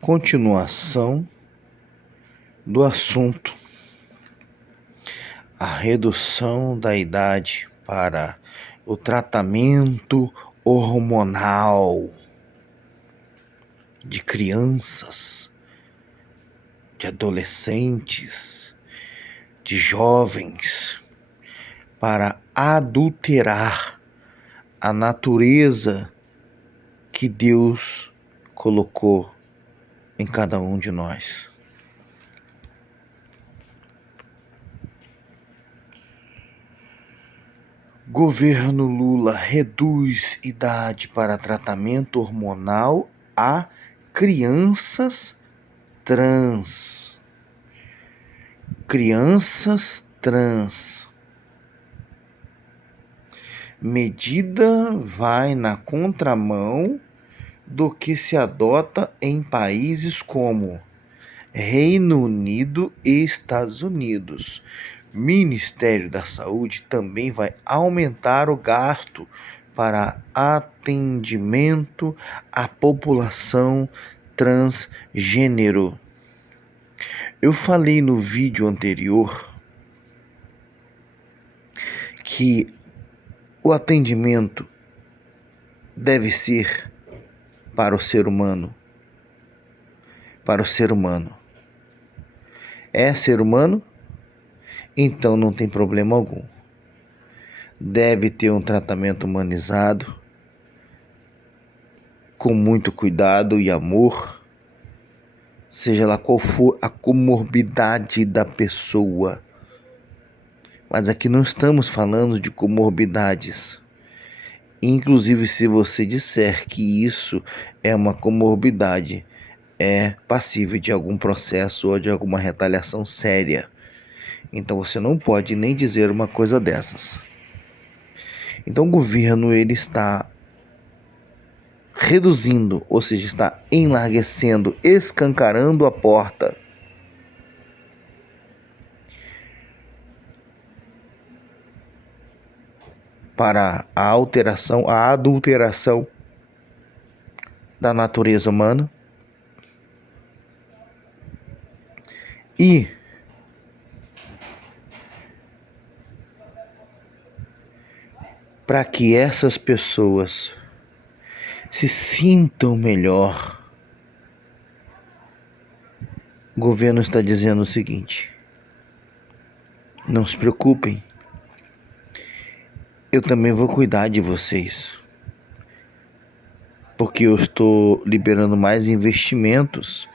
Continuação do assunto: a redução da idade para o tratamento hormonal de crianças, de adolescentes, de jovens, para adulterar a natureza que Deus colocou em cada um de nós. Governo Lula reduz idade para tratamento hormonal a crianças trans. Crianças trans. Medida vai na contramão do que se adota em países como Reino Unido e Estados Unidos. Ministério da Saúde também vai aumentar o gasto para atendimento à população transgênero. Eu falei no vídeo anterior que o atendimento deve ser para o ser humano. Para o ser humano. É ser humano? Então não tem problema algum. Deve ter um tratamento humanizado, com muito cuidado e amor, seja lá qual for a comorbidade da pessoa. Mas aqui não estamos falando de comorbidades. Inclusive, se você disser que isso é uma comorbidade, é passível de algum processo ou de alguma retaliação séria. Então você não pode nem dizer uma coisa dessas. Então o governo ele está reduzindo, ou seja, está enlarguecendo, escancarando a porta para a adulteração da natureza humana e para que essas pessoas se sintam melhor. O governo está dizendo o seguinte: não se preocupem, eu também vou cuidar de vocês, porque eu estou liberando mais investimentos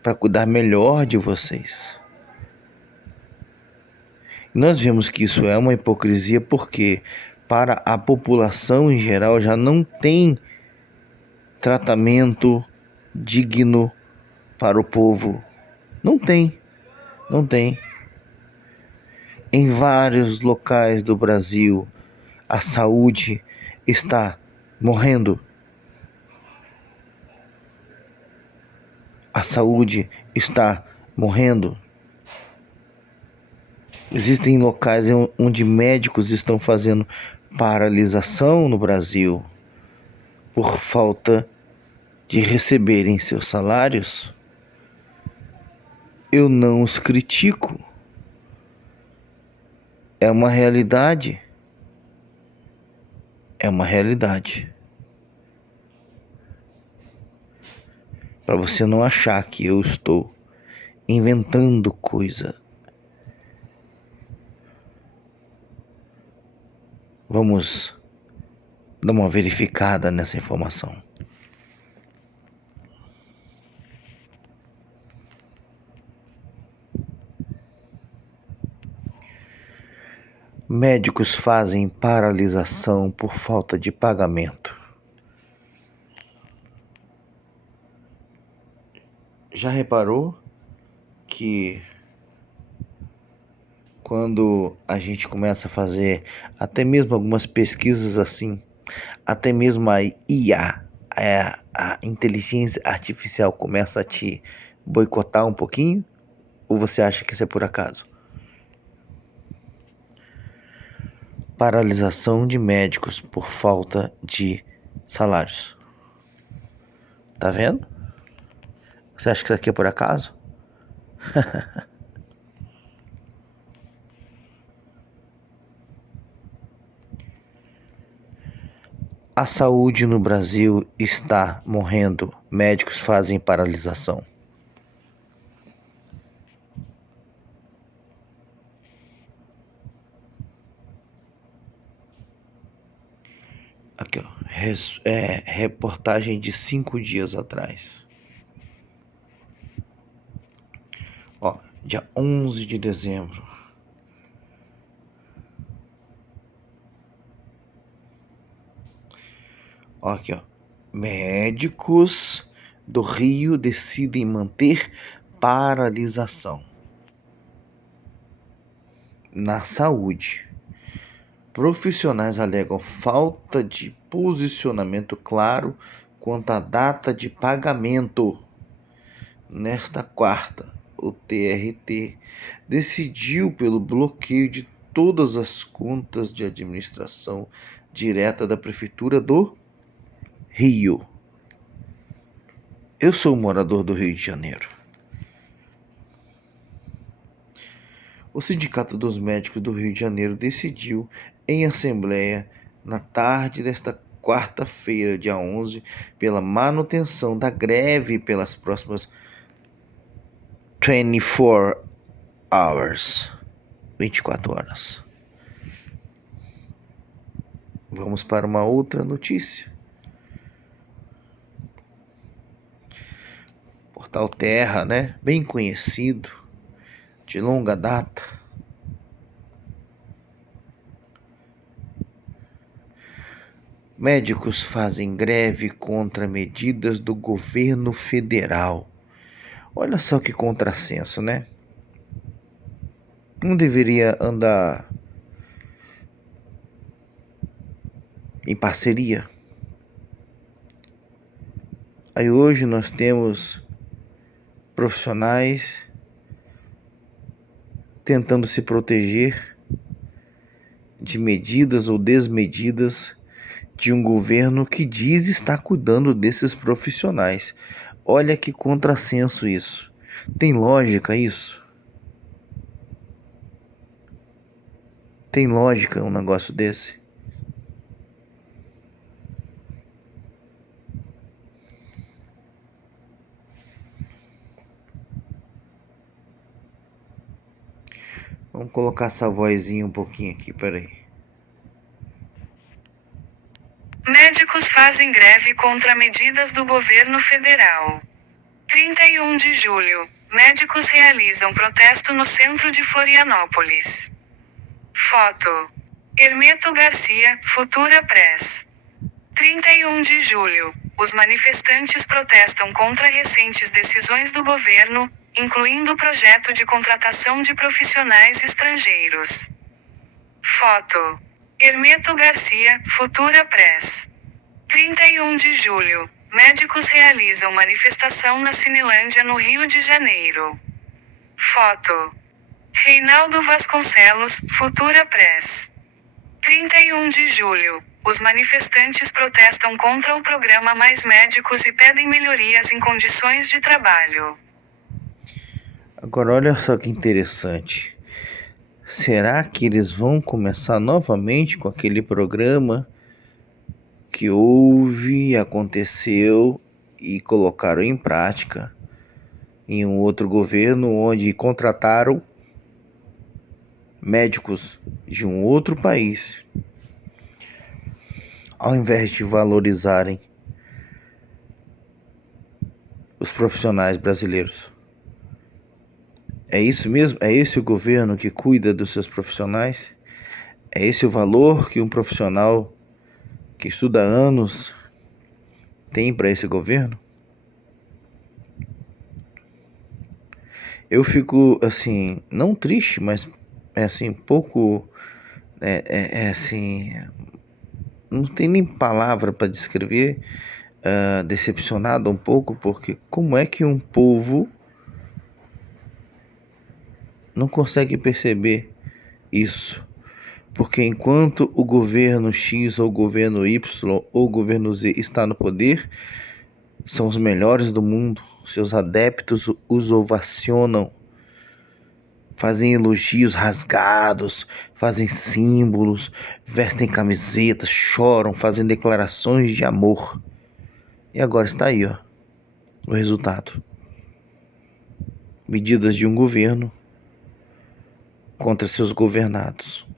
para cuidar melhor de vocês. Nós vemos que isso é uma hipocrisia porque para a população em geral já não tem tratamento digno para o povo. Não tem. Em vários locais do Brasil, a saúde está morrendo. A saúde está morrendo. Existem locais onde médicos estão fazendo paralisação no Brasil por falta de receberem seus salários. Eu não os critico. É uma realidade. É uma realidade. Para você não achar que eu estou inventando coisa. Vamos dar uma verificada nessa informação. Médicos fazem paralisação por falta de pagamento. Já reparou que quando a gente começa a fazer até mesmo algumas pesquisas assim, até mesmo a IA, a inteligência artificial começa a te boicotar um pouquinho? Ou você acha que isso é por acaso? Paralisação de médicos por falta de salários. Tá vendo? Você acha que isso aqui é por acaso? A saúde no Brasil está morrendo. Médicos fazem paralisação. Aqui, ó. Reportagem de 5 dias atrás. Ó, dia 11 de dezembro. Ó, aqui, ó. Médicos do Rio decidem manter paralisação na saúde. Profissionais alegam falta de posicionamento claro quanto à data de pagamento. Nesta quarta, o TRT decidiu pelo bloqueio de todas as contas de administração direta da Prefeitura do Rio. Eu sou morador do Rio de Janeiro. O Sindicato dos Médicos do Rio de Janeiro decidiu, em assembleia, na tarde desta quarta-feira, dia 11, pela manutenção da greve pelas próximas 24 hours. 24 horas. Vamos para uma outra notícia. Portal Terra, né? Bem conhecido, de longa data. Médicos fazem greve contra medidas do governo federal. Olha só que contrassenso, né? Não deveria andar em parceria? Aí hoje nós temos profissionais tentando se proteger de medidas ou desmedidas de um governo que diz estar cuidando desses profissionais. Olha que contrassenso isso. Tem lógica isso? Tem lógica um negócio desse? Vamos colocar essa vozinha um pouquinho aqui, peraí. Médicos fazem greve contra medidas do governo federal. 31 de julho. Médicos realizam protesto no centro de Florianópolis. Foto. Hermeto Garcia, Futura Press. 31 de julho. Os manifestantes protestam contra recentes decisões do governo, incluindo o projeto de contratação de profissionais estrangeiros. Foto. Hermeto Garcia, Futura Press. 31 de julho. Médicos realizam manifestação na Cinelândia, no Rio de Janeiro. Foto. Reinaldo Vasconcelos, Futura Press. 31 de julho. Os manifestantes protestam contra o programa Mais Médicos e pedem melhorias em condições de trabalho. Agora olha só que interessante. Será que eles vão começar novamente com aquele programa que houve, aconteceu e colocaram em prática em um outro governo, onde contrataram médicos de um outro país, ao invés de valorizarem os profissionais brasileiros? É isso mesmo? É esse o governo que cuida dos seus profissionais? É esse o valor que um profissional que estuda há anos tem para esse governo? Eu fico assim, não triste, mas é assim, pouco assim, não tem nem palavra para descrever, decepcionado um pouco, porque como é que um povo não consegue perceber isso? Porque enquanto o governo X ou o governo Y ou o governo Z está no poder, são os melhores do mundo, seus adeptos os ovacionam, fazem elogios rasgados, fazem símbolos, vestem camisetas, choram, fazem declarações de amor. E agora está aí, ó, o resultado. Medidas de um governo contra seus governados.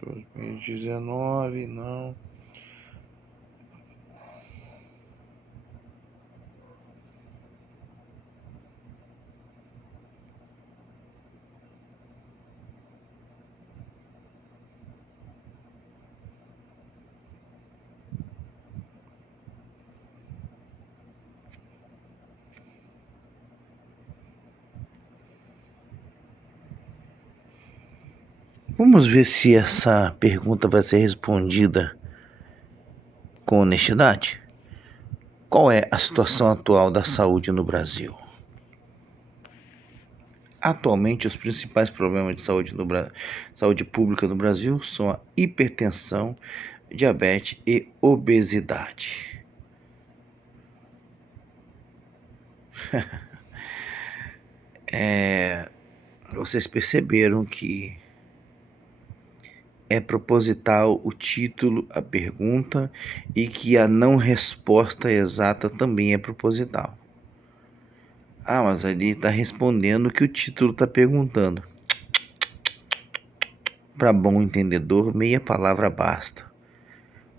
Dois mil e 2019, não. Vamos ver se essa pergunta vai ser respondida com honestidade. Qual é a situação atual da saúde no Brasil? Atualmente, os principais problemas de saúde pública no Brasil são a hipertensão, diabetes e obesidade. Vocês perceberam que é proposital o título, a pergunta, e que a não resposta exata também é proposital. Ah, mas ali está respondendo o que o título está perguntando. Para bom entendedor, meia palavra basta.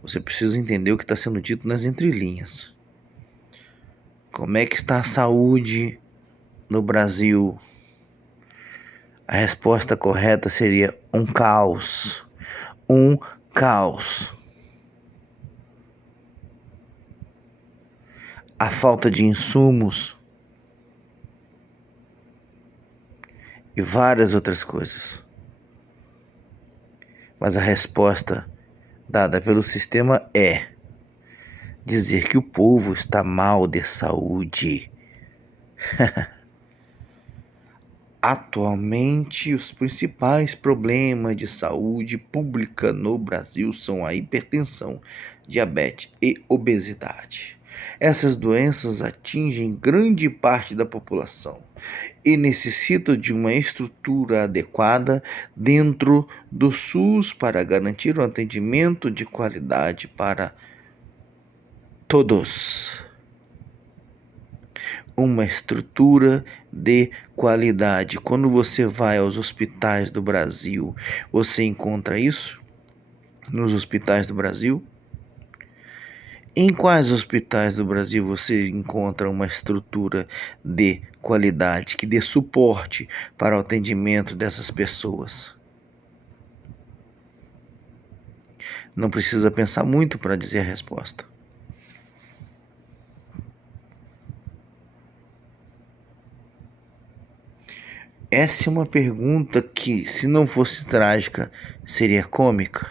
Você precisa entender o que está sendo dito nas entrelinhas. Como é que está a saúde no Brasil? A resposta correta seria um caos. Um caos. A falta de insumos e várias outras coisas. Mas a resposta dada pelo sistema é dizer que o povo está mal de saúde. Atualmente, os principais problemas de saúde pública no Brasil são a hipertensão, diabetes e obesidade. Essas doenças atingem grande parte da população e necessitam de uma estrutura adequada dentro do SUS para garantir um atendimento de qualidade para todos. Uma estrutura de qualidade. Quando você vai aos hospitais do Brasil, você encontra isso? Nos hospitais do Brasil? Em quais hospitais do Brasil você encontra uma estrutura de qualidade que dê suporte para o atendimento dessas pessoas? Não precisa pensar muito para dizer a resposta. Essa é uma pergunta que, se não fosse trágica, seria cômica.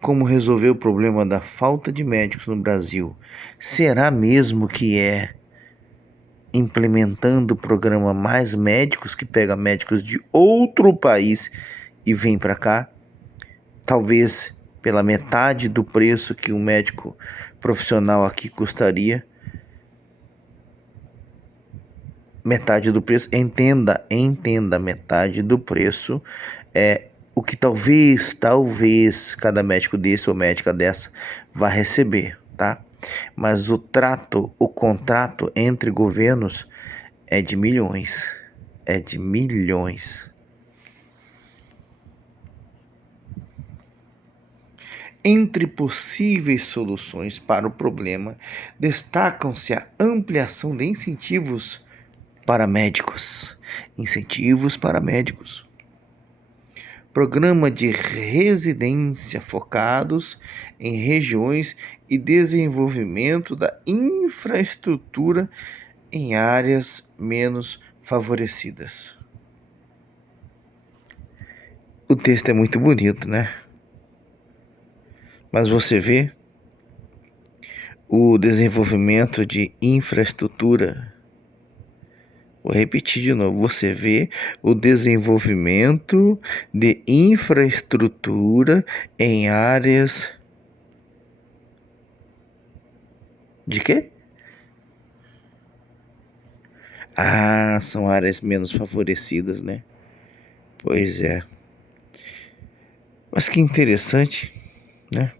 Como resolver o problema da falta de médicos no Brasil? Será mesmo que é implementando o programa Mais Médicos, que pega médicos de outro país e vem para cá? Talvez pela metade do preço que um médico profissional aqui custaria. Metade do preço, entenda, metade do preço é o que talvez cada médico desse ou médica dessa vá receber, tá? Mas o contrato entre governos é de milhões, Entre possíveis soluções para o problema, destacam-se a ampliação de incentivos para médicos, programa de residência focados em regiões e desenvolvimento da infraestrutura em áreas menos favorecidas. O texto é muito bonito, né? Mas você vê o desenvolvimento de infraestrutura. Vou repetir de novo. Você vê o desenvolvimento de infraestrutura em áreas de quê? Ah, são áreas menos favorecidas, né? Pois é. Mas que interessante, né?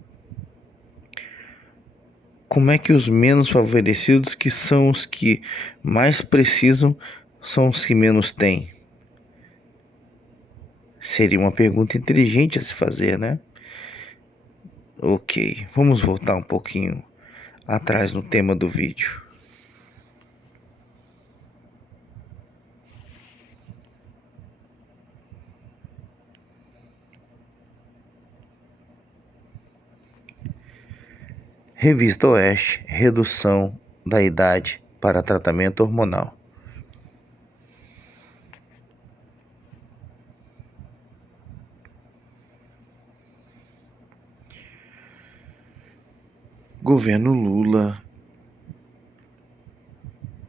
Como é que os menos favorecidos, que são os que mais precisam, são os que menos têm? Seria uma pergunta inteligente a se fazer, né? Ok, vamos voltar um pouquinho atrás no tema do vídeo. Revista Oeste, redução da idade para tratamento hormonal. Governo Lula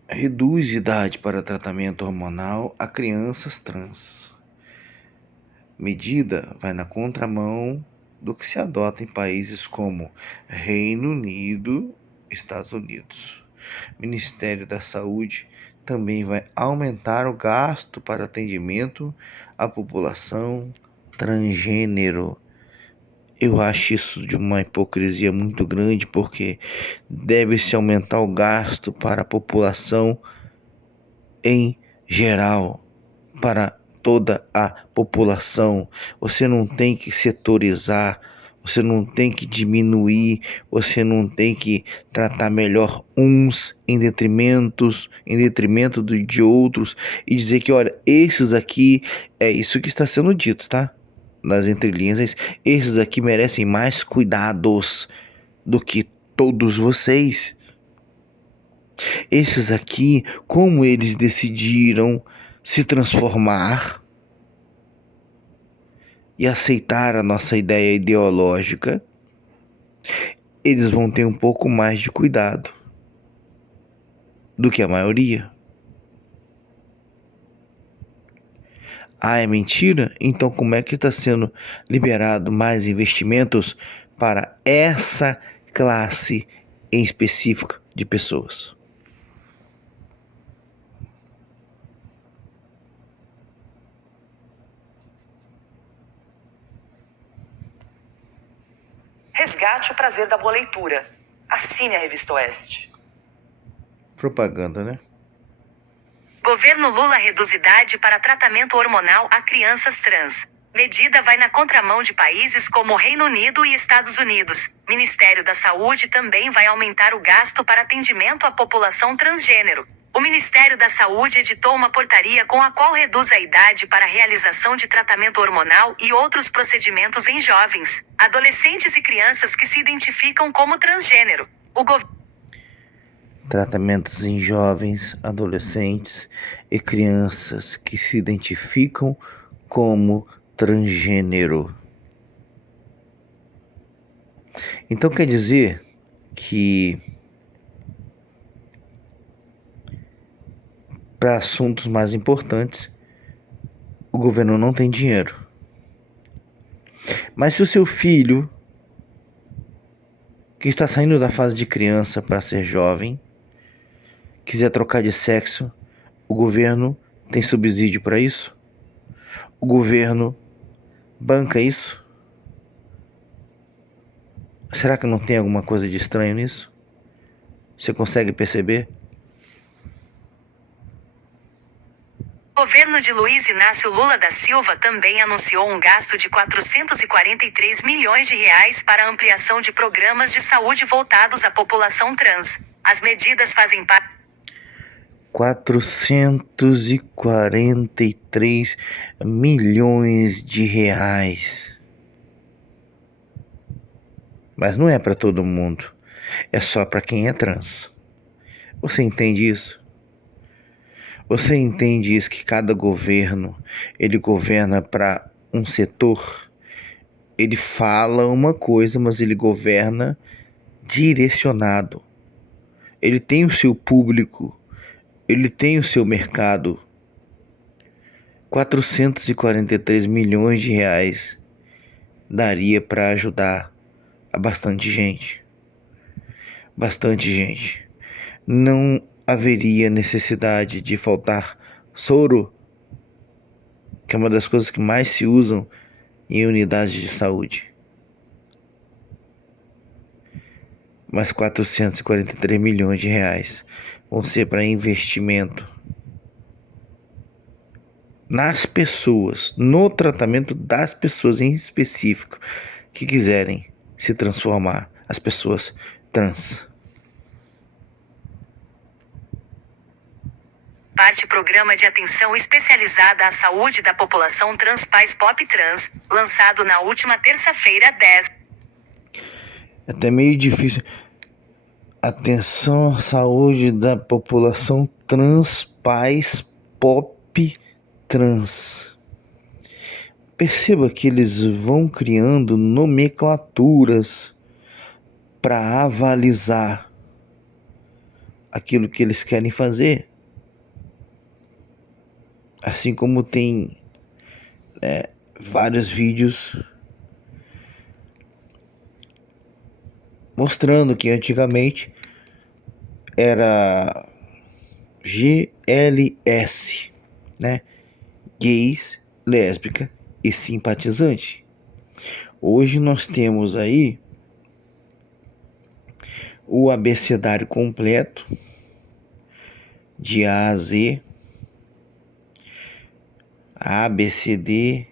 reduz idade para tratamento hormonal a crianças trans. Medida vai na contramão do que se adota em países como Reino Unido, Estados Unidos. O Ministério da Saúde também vai aumentar o gasto para atendimento à população transgênero. Eu acho isso de uma hipocrisia muito grande, porque deve-se aumentar o gasto para a população em geral, para toda a população. Você não tem que setorizar, você não tem que diminuir, você não tem que tratar melhor uns em detrimento de outros e dizer que, olha, esses aqui, é isso que está sendo dito, tá? Nas entrelinhas, esses aqui merecem mais cuidados do que todos vocês. Esses aqui, como eles decidiram se transformar e aceitar a nossa ideia ideológica, eles vão ter um pouco mais de cuidado do que a maioria. Ah, é mentira? Então como é que está sendo liberado mais investimentos para essa classe em específica de pessoas? Resgate o prazer da boa leitura. Assine a Revista Oeste. Propaganda, né? Governo Lula reduz idade para tratamento hormonal a crianças trans. Medida vai na contramão de países como Reino Unido e Estados Unidos. Ministério da Saúde também vai aumentar o gasto para atendimento à população transgênero. O Ministério da Saúde editou uma portaria com a qual reduz a idade para a realização de tratamento hormonal e outros procedimentos em jovens, adolescentes e crianças que se identificam como transgênero. Tratamentos em jovens, adolescentes e crianças que se identificam como transgênero. Então quer dizer que para assuntos mais importantes o governo não tem dinheiro. Mas se o seu filho, que está saindo da fase de criança para ser jovem, quiser trocar de sexo, o governo tem subsídio para isso? O governo banca isso? Será que não tem alguma coisa de estranho nisso? Você consegue perceber? O governo de Luiz Inácio Lula da Silva também anunciou um gasto de 443 milhões de reais para a ampliação de programas de saúde voltados à população trans. As medidas fazem parte... R$ 443 milhões. Mas não é para todo mundo. É só para quem é trans. Você entende isso? Você entende isso, que cada governo, ele governa para um setor? Ele fala uma coisa, mas ele governa direcionado. Ele tem o seu público, ele tem o seu mercado. R$ 443 milhões daria para ajudar a bastante gente. Bastante gente. Não haveria necessidade de faltar soro, que é uma das coisas que mais se usam em unidades de saúde. Mas R$ 443 milhões vão ser para investimento nas pessoas, no tratamento das pessoas em específico que quiserem se transformar, as pessoas trans. Parte Programa de Atenção Especializada à Saúde da População Trans Pais Pop Trans, lançado na última terça-feira 10. É até meio difícil. Atenção à saúde da população trans, pais, pop, trans. Perceba que eles vão criando nomenclaturas para avalizar aquilo que eles querem fazer. Assim como tem vários vídeos mostrando que antigamente era GLS, né? Gays, lésbica e simpatizante. Hoje nós temos aí o abecedário completo de A a Z, A, B, C, D,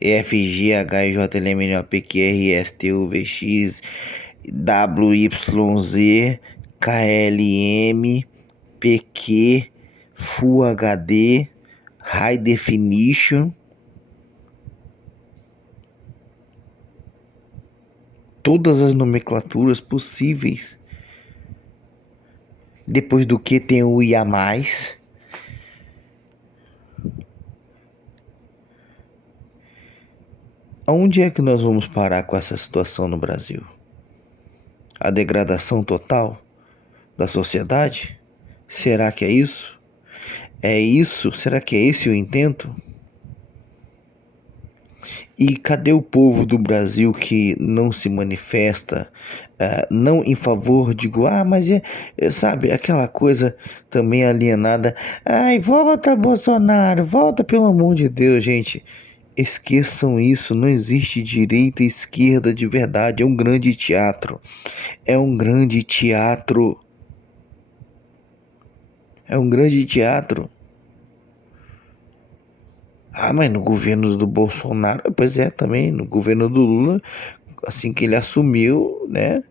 E, F, G, H, I, J, L, M, N, O, P, Q, R, S, T, U, V, X, W, Y, Z, K, L, M, P, Q, Full HD, High Definition. Todas as nomenclaturas possíveis. Depois do que tem o IA+. Aonde é que nós vamos parar com essa situação no Brasil? A degradação total da sociedade? Será que é isso? É isso? Será que é esse o intento? E cadê o povo do Brasil que não se manifesta, não em favor de... mas sabe, aquela coisa também alienada. Ai, volta Bolsonaro, volta, pelo amor de Deus, gente. Esqueçam isso, não existe direita e esquerda de verdade, é um grande teatro. É um grande teatro. É um grande teatro. Mas no governo do Bolsonaro, pois é, também, no governo do Lula, assim que ele assumiu, né,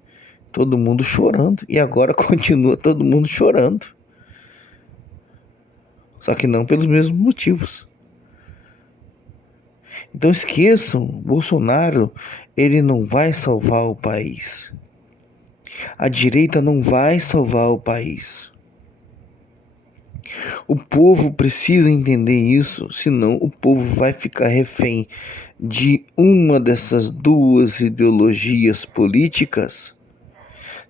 todo mundo chorando. E agora continua todo mundo chorando. Só que não pelos mesmos motivos. Então esqueçam, Bolsonaro, ele não vai salvar o país. A direita não vai salvar o país. O povo precisa entender isso, senão o povo vai ficar refém de uma dessas duas ideologias políticas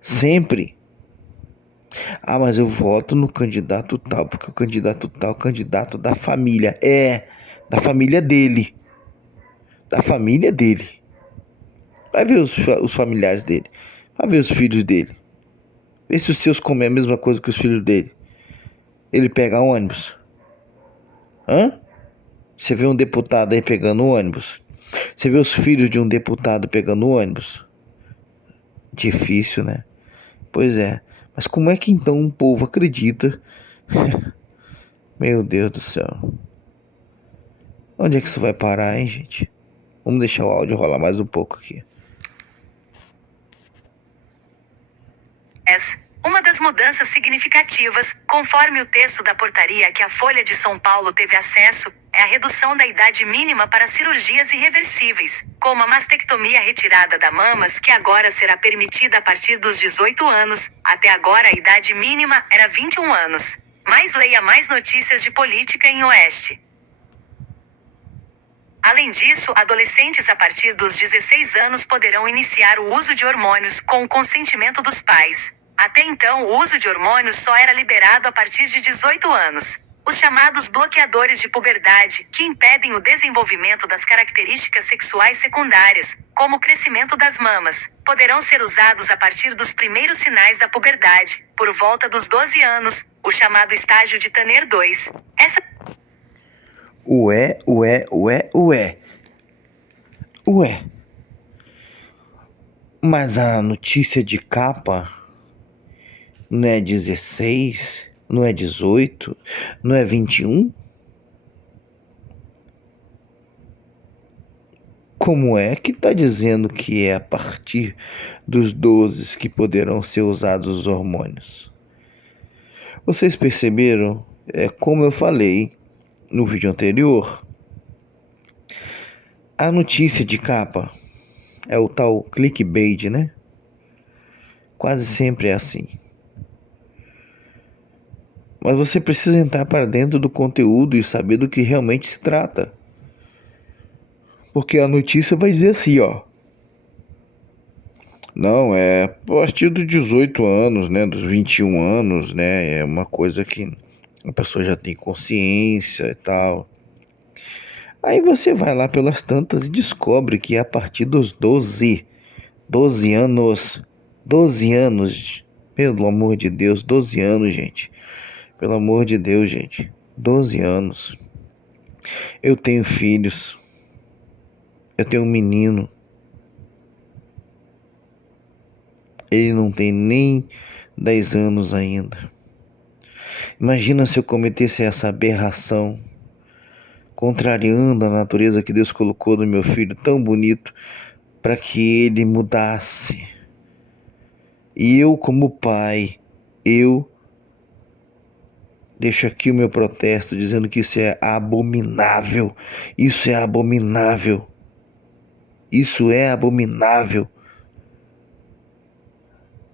sempre. Mas eu voto no candidato tal, porque o candidato tal é o candidato da família. Da família dele. Da família dele. Vai ver os familiares dele. Vai ver os filhos dele. Vê se os seus comem a mesma coisa que os filhos dele. Ele pega ônibus. Você vê um deputado aí pegando ônibus? Você vê os filhos de um deputado pegando ônibus? Difícil, né? Pois é. Mas como é que então o povo acredita? Meu Deus do céu. Onde é que isso vai parar, hein, gente? Vamos deixar o áudio rolar mais um pouco aqui. Uma das poucas mudanças significativas, conforme o texto da portaria que a Folha de São Paulo teve acesso, é a redução da idade mínima para cirurgias irreversíveis, como a mastectomia retirada da mamas, que agora será permitida a partir dos 18 anos, até agora a idade mínima era 21 anos. Mais leia mais notícias de política em Oeste. Além disso, adolescentes a partir dos 16 anos poderão iniciar o uso de hormônios com o consentimento dos pais. Até então, o uso de hormônios só era liberado a partir de 18 anos. Os chamados bloqueadores de puberdade, que impedem o desenvolvimento das características sexuais secundárias, como o crescimento das mamas, poderão ser usados a partir dos primeiros sinais da puberdade, por volta dos 12 anos, o chamado estágio de Tanner 2. Ué. Mas a notícia de capa não é 16, não é 18, não é 21? Como é que está dizendo que é a partir dos 12 que poderão ser usados os hormônios? Vocês perceberam? Como eu falei no vídeo anterior, a notícia de capa é o tal clickbait, né? Quase sempre é assim. Mas você precisa entrar para dentro do conteúdo e saber do que realmente se trata. Porque a notícia vai dizer assim, ó. Não, é a partir dos 18 anos, né? Dos 21 anos, né? É uma coisa que a pessoa já tem consciência e tal. Aí você vai lá pelas tantas e descobre que é a partir dos 12 anos, pelo amor de Deus, 12 anos, gente. Pelo amor de Deus, gente, 12 anos. Eu tenho filhos, eu tenho um menino. Ele não tem nem 10 anos ainda. Imagina se eu cometesse essa aberração, contrariando a natureza que Deus colocou no meu filho tão bonito, para que ele mudasse. E eu, como pai, deixo aqui o meu protesto, dizendo que isso é abominável. Isso é abominável. Isso é abominável.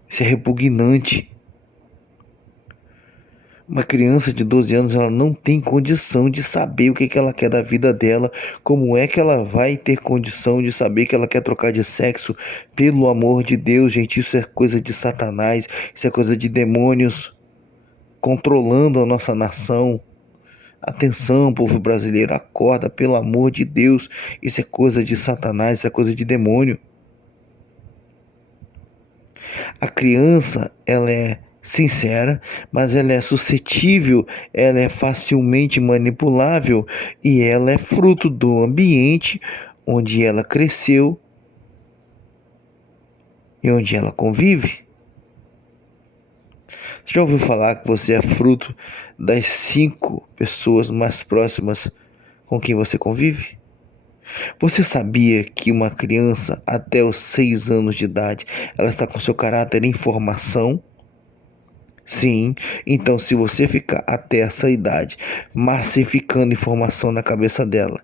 Isso é repugnante. Uma criança de 12 anos, ela não tem condição de saber o que ela quer da vida dela. Como é que ela vai ter condição de saber que ela quer trocar de sexo? Pelo amor de Deus, gente, isso é coisa de Satanás. Isso é coisa de demônios controlando a nossa nação. Atenção, povo brasileiro, acorda, pelo amor de Deus. Isso é coisa de Satanás, isso é coisa de demônio. A criança, ela é sincera, mas ela é suscetível, ela é facilmente manipulável e ela é fruto do ambiente onde ela cresceu e onde ela convive. Você já ouviu falar que você é fruto das 5 pessoas mais próximas com quem você convive? Você sabia que uma criança até os 6 anos de idade, ela está com seu caráter em formação? Sim, então se você ficar até essa idade massificando informação na cabeça dela,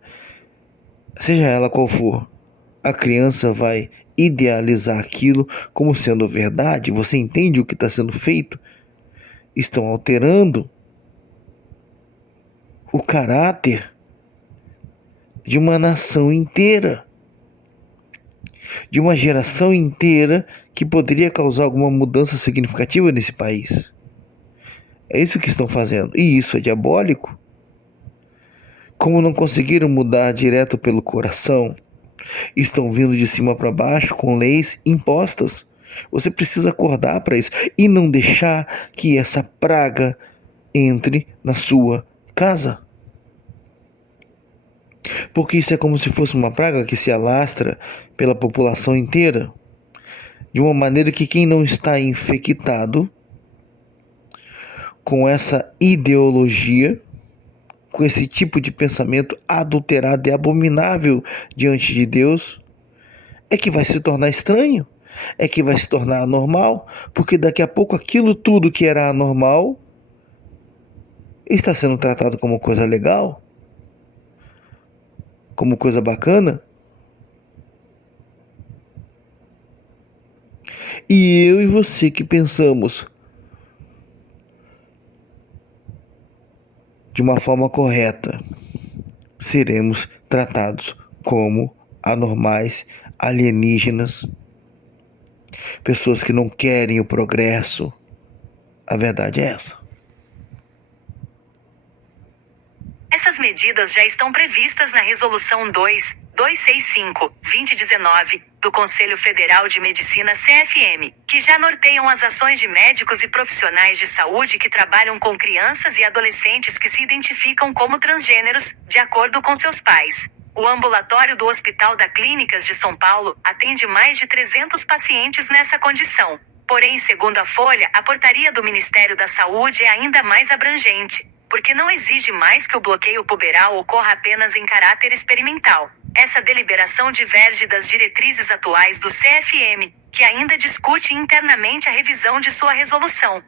seja ela qual for, a criança vai idealizar aquilo como sendo verdade. Você entende o que está sendo feito? Estão alterando o caráter de uma nação inteira, de uma geração inteira que poderia causar alguma mudança significativa nesse país. É isso que estão fazendo, e isso é diabólico. Como não conseguiram mudar direto pelo coração, estão vindo de cima para baixo com leis impostas. Você precisa acordar para isso e não deixar que essa praga entre na sua casa. Porque isso é como se fosse uma praga que se alastra pela população inteira, de uma maneira que quem não está infectado com essa ideologia, com esse tipo de pensamento adulterado e abominável diante de Deus, é que vai se tornar estranho. é que vai se tornar anormal, porque daqui a pouco aquilo tudo que era anormal está sendo tratado como coisa legal, como coisa bacana. E eu e você que pensamos de uma forma correta, seremos tratados como anormais, alienígenas, pessoas que não querem o progresso. A verdade é essa. Essas medidas já estão previstas na Resolução 2265/2019, do Conselho Federal de Medicina CFM, que já norteiam as ações de médicos e profissionais de saúde que trabalham com crianças e adolescentes que se identificam como transgêneros, de acordo com seus pais. O ambulatório do Hospital das Clínicas de São Paulo atende mais de 300 pacientes nessa condição. Porém, segundo a Folha, a portaria do Ministério da Saúde é ainda mais abrangente, porque não exige mais que o bloqueio puberal ocorra apenas em caráter experimental. Essa deliberação diverge das diretrizes atuais do CFM, que ainda discute internamente a revisão de sua resolução.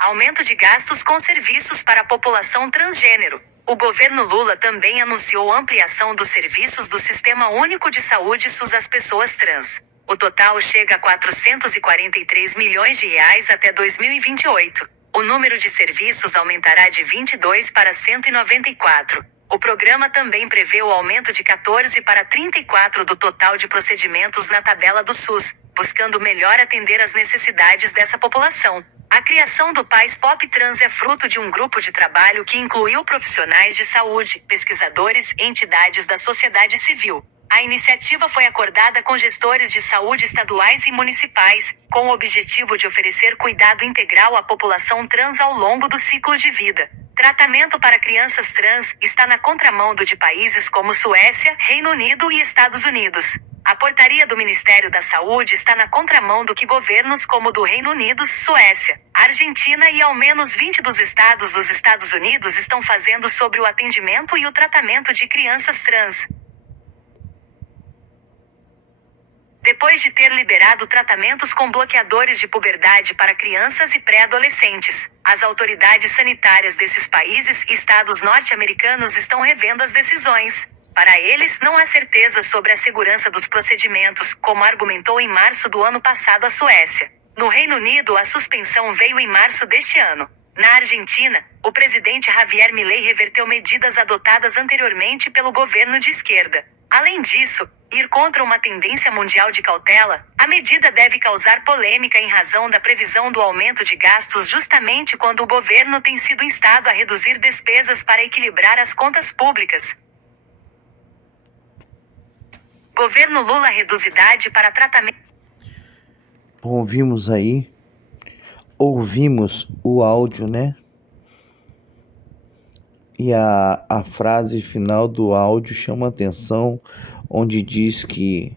Aumento de gastos com serviços para a população transgênero. O governo Lula também anunciou ampliação dos serviços do Sistema Único de Saúde SUS às pessoas trans. O total chega a 443 milhões de reais até 2028. O número de serviços aumentará de 22 para 194. O programa também prevê o aumento de 14 para 34 do total de procedimentos na tabela do SUS, buscando melhor atender às necessidades dessa população. A criação do PAS Pop Trans é fruto de um grupo de trabalho que incluiu profissionais de saúde, pesquisadores e entidades da sociedade civil. A iniciativa foi acordada com gestores de saúde estaduais e municipais, com o objetivo de oferecer cuidado integral à população trans ao longo do ciclo de vida. Tratamento para crianças trans está na contramão do de países como Suécia, Reino Unido e Estados Unidos. A portaria do Ministério da Saúde está na contramão do que governos como o do Reino Unido, Suécia, Argentina e ao menos 20 dos estados dos Estados Unidos estão fazendo sobre o atendimento e o tratamento de crianças trans. Depois de ter liberado tratamentos com bloqueadores de puberdade para crianças e pré-adolescentes, as autoridades sanitárias desses países e estados norte-americanos estão revendo as decisões. Para eles, não há certeza sobre a segurança dos procedimentos, como argumentou em março do ano passado a Suécia. No Reino Unido, a suspensão veio em março deste ano. Na Argentina, o presidente Javier Milei reverteu medidas adotadas anteriormente pelo governo de esquerda. Além disso, ir contra uma tendência mundial de cautela, a medida deve causar polêmica em razão da previsão do aumento de gastos justamente quando o governo tem sido instado a reduzir despesas para equilibrar as contas públicas. Governo Lula reduz idade para tratamento. Ouvimos o áudio, né? E a frase final do áudio chama atenção, onde diz que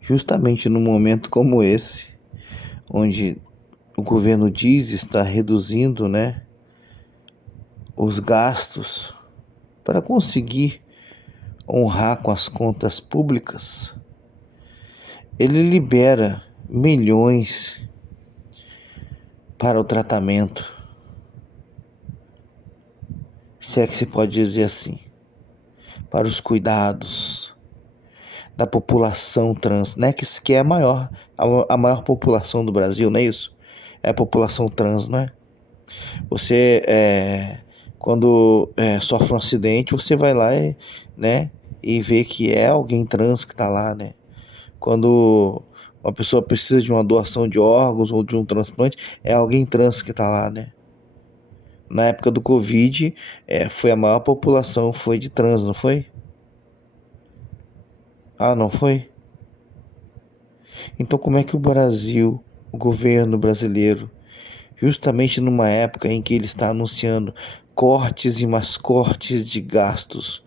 justamente num momento como esse, onde o governo diz estar reduzindo, né, os gastos para conseguir honrar com as contas públicas, ele libera milhões para o tratamento, se é que se pode dizer assim, para os cuidados da população trans, né? Que é a maior população do Brasil, não é isso? É a população trans, não é? Você, quando sofre um acidente, você vai lá e vê que é alguém trans que está lá, né? Quando uma pessoa precisa de uma doação de órgãos ou de um transplante, é alguém trans que está lá, né? Na época do Covid, foi a maior população, foi de trans, não foi? Ah, não foi? Então como é que o Brasil, o governo brasileiro, justamente numa época em que ele está anunciando cortes e mais cortes de gastos,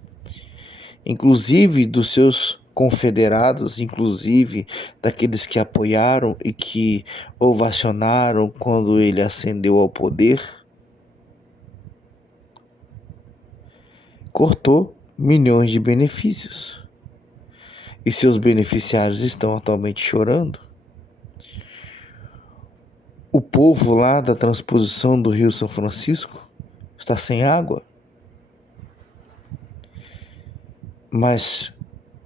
inclusive dos seus confederados, inclusive daqueles que apoiaram e que ovacionaram quando ele ascendeu ao poder, cortou milhões de benefícios. e seus beneficiários estão atualmente chorando. O povo lá da transposição do Rio São Francisco está sem água. Mas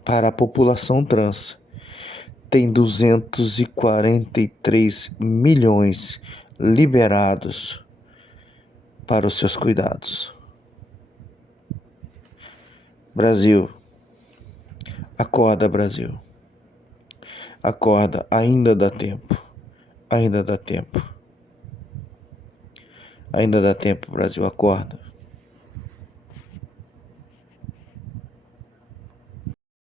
para a população trans tem 243 milhões liberados para os seus cuidados. Brasil, acorda, Brasil. Acorda, ainda dá tempo. Ainda dá tempo. Ainda dá tempo, Brasil, acorda.